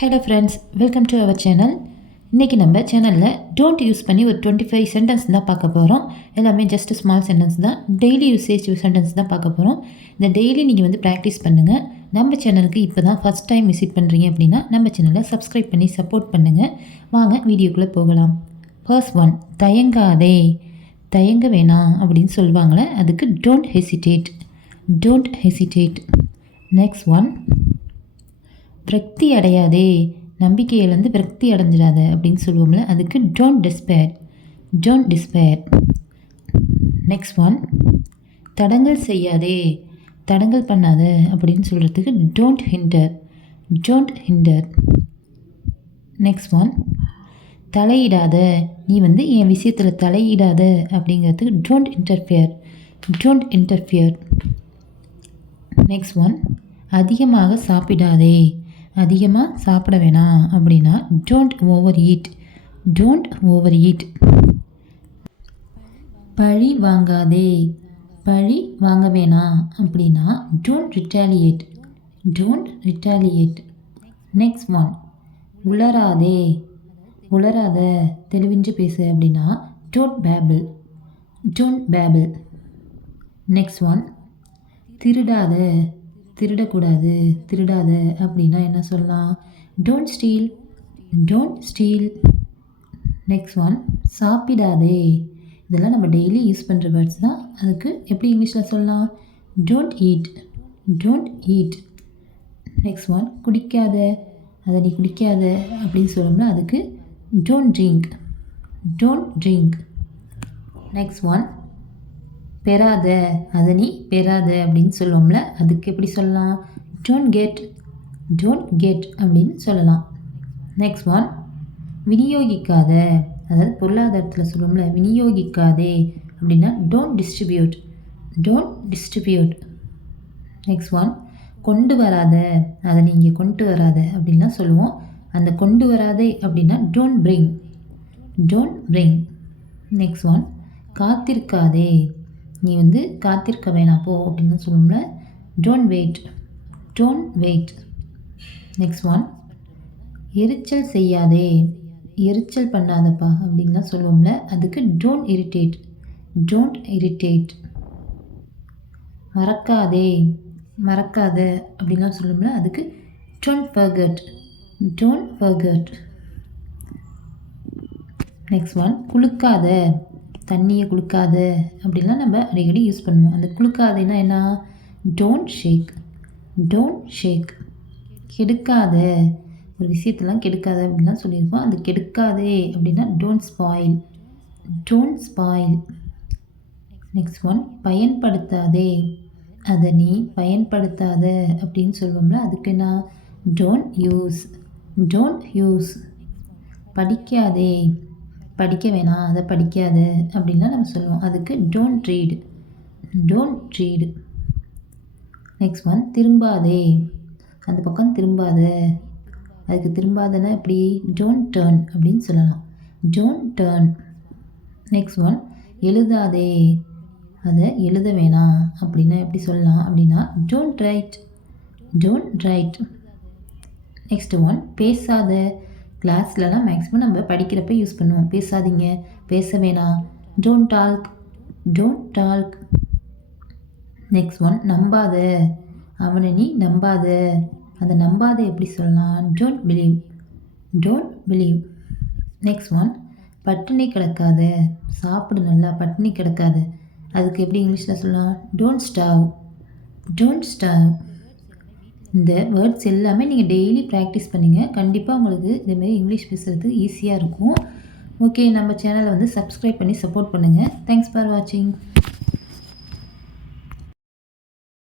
Hello friends, welcome to our channel. இன்றைக்கி நம்ம சேனலில் டோன்ட் யூஸ் பண்ணி ஒரு 25 சென்டென்ஸ் தான் பார்க்க போகிறோம். எல்லாமே ஜஸ்ட் ஸ்மால் சென்டென்ஸ் தான், டெய்லி யூசேஜ் சென்டென்ஸ் தான் பார்க்க போகிறோம். இந்த டெய்லி நீங்கள் வந்து ப்ராக்டிஸ் பண்ணுங்கள். நம்ம சேனலுக்கு இப்போ தான் ஃபஸ்ட் டைம் விசிட் பண்ணுறீங்க அப்படின்னா நம்ம சேனலை சப்ஸ்கிரைப் பண்ணி சப்போர்ட் பண்ணுங்கள். வாங்க வீடியோக்குள்ளே போகலாம். ஃபர்ஸ்ட் ஒன், தயங்காதே. தயங்க வேணாம் அப்படின்னு சொல்லுவாங்களே, அதுக்கு don't hesitate. Don't hesitate. Next one, விரக்தி அடையாதே. நம்பிக்கை இழந்து விரக்தி அடைஞ்சிடாத அப்படின்னு சொல்லுவோம்ல, அதுக்கு don't despair. Don't despair. Next one, தடங்கல் செய்யாதே. தடங்கல் பண்ணாத அப்படின்னு சொல்கிறதுக்கு don't hinder. Don't hinder. Next one, தலையிடாத. நீ வந்து என் விஷயத்தில் தலையிடாத அப்படிங்கிறதுக்கு don't interfere. Don't interfere. Next one, அதிகமாக சாப்பிடாதே. அதிகமாக சாப்பிட வேணாம் அப்படின்னா don't overeat. Don't over eat. பழி வாங்காதே. பழி வாங்க வேணாம் அப்படின்னா don't retaliate. Don't retaliate. Next one, உளராதே. உளராத, தெளிவின்றி பேசு அப்படின்னா don't babble. Don't babble. Next one, திருடாத. திருடக்கூடாது, திருடாத அப்படின்னா என்ன சொல்லலாம்? Don't steal. Don't steal. Next one, சாப்பிடாதே. இதெல்லாம் நம்ம டெய்லி யூஸ் பண்ணுற வேர்ட்ஸ் தான், அதுக்கு எப்படி இங்கிலீஷில் சொல்லலாம்? Don't eat. Don't eat. Next one, குடிக்காத. அதை நீ குடிக்காத அப்படின்னு சொல்லணும்னா அதுக்கு don't drink. Don't drink. Next one, பெறாத. அதை நீ பெறாத அப்படின்னு சொல்லுவோம்ல, அதுக்கு எப்படி சொல்லலாம்? Don't get. டோன்ட் கெட் அப்படின்னு சொல்லலாம். நெக்ஸ்ட் ஒன், விநியோகிக்காத. அதாவது பொருளாதாரத்தில் சொல்லுவோம்ல, விநியோகிக்காதே அப்படின்னா don't distribute. Don't distribute. Next one, கொண்டு வராத. அதை நீங்கள் கொண்டு வராத அப்படின்லாம் சொல்லுவோம். அந்த கொண்டு வராதே அப்படின்னா don't bring. Don't bring. Next one, காத்திருக்காதே. நீ வந்து காத்திருக்க வேணாம் போ அப்படின்னு சொல்லுவோம்ல, don't wait. Don't wait. Next one, எரிச்சல் செய்யாதே. எரிச்சல் பண்ணாதப்பா அப்படின்லாம் சொல்லுவோம்ல, அதுக்கு டோன்ட் இரிட்டேட். Don't irritate. மறக்காதே. மறக்காத அப்படின்லாம் சொல்லுவோம்ல, அதுக்கு don't forget. Don't forget. Next one, குளுக்காத. தண்ணியை குளுக்காத அப்படின்லாம் நம்ம அடிக்கடி யூஸ் பண்ணுவோம். அந்த குளுக்காதேன்னா என்ன? Don't shake. Don't shake. கெடுக்காத. ஒரு விஷயத்தெல்லாம் கெடுக்காத அப்படின்லாம் சொல்லியிருக்கோம். அது கெடுக்காதே அப்படின்னா don't spoil. Don't spoil. Next one, பயன்படுத்தாதே. அதை நீ பயன்படுத்தாத அப்படின்னு சொல்லுவோம்ல, அதுக்கு என்ன? Don't use. Don't use. படிக்காதே. படிக்க வேணாம், அதை படிக்காத அப்படின்லாம் நம்ம சொல்லுவோம். அதுக்கு don't read. Don't read. Next one, திரும்பாதே. அந்த பக்கம் திரும்பாத. அதுக்கு திரும்பாதன்னா எப்படி? டோன்ட் டேர்ன் அப்படின்னு சொல்லலாம். Don't turn. நெக்ஸ்ட் ஒன், எழுதாதே. அதை எழுத வேணாம் அப்படின்னா எப்படி சொல்லலாம் அப்படின்னா don't write. Don't write. Next one, பேசாத. கிளாஸ்லலாம் மேக்ஸிமம் நம்ம படிக்கிறப்ப யூஸ் பண்ணுவோம். பேசாதீங்க, பேச வேணாம், don't talk. Don't talk. Next one, நம்பாத. அவனை நீ நம்பாத. அந்த நம்பாத எப்படி சொல்லலாம்? Don't believe. Don't believe. Next one, பட்டினி கிடக்காத. சாப்பிடு நல்லா, பட்டினி கிடக்காத. அதுக்கு எப்படி இங்கிலீஷில் சொல்லலாம்? Don't starve. Don't starve. இந்த வேர்ட்ஸ் எல்லாமே நீங்கள் டெய்லி ப்ராக்டிஸ் பண்ணிங்க. கண்டிப்பாக உங்களுக்கு இதேமாரி இங்கிலீஷ் பேசுகிறது ஈஸியாக இருக்கும். ஓகே, நம்ம சேனலை வந்து சப்ஸ்கிரைப் பண்ணி சப்போர்ட் பண்ணுங்கள். தேங்க்ஸ் ஃபார் வாட்சிங்.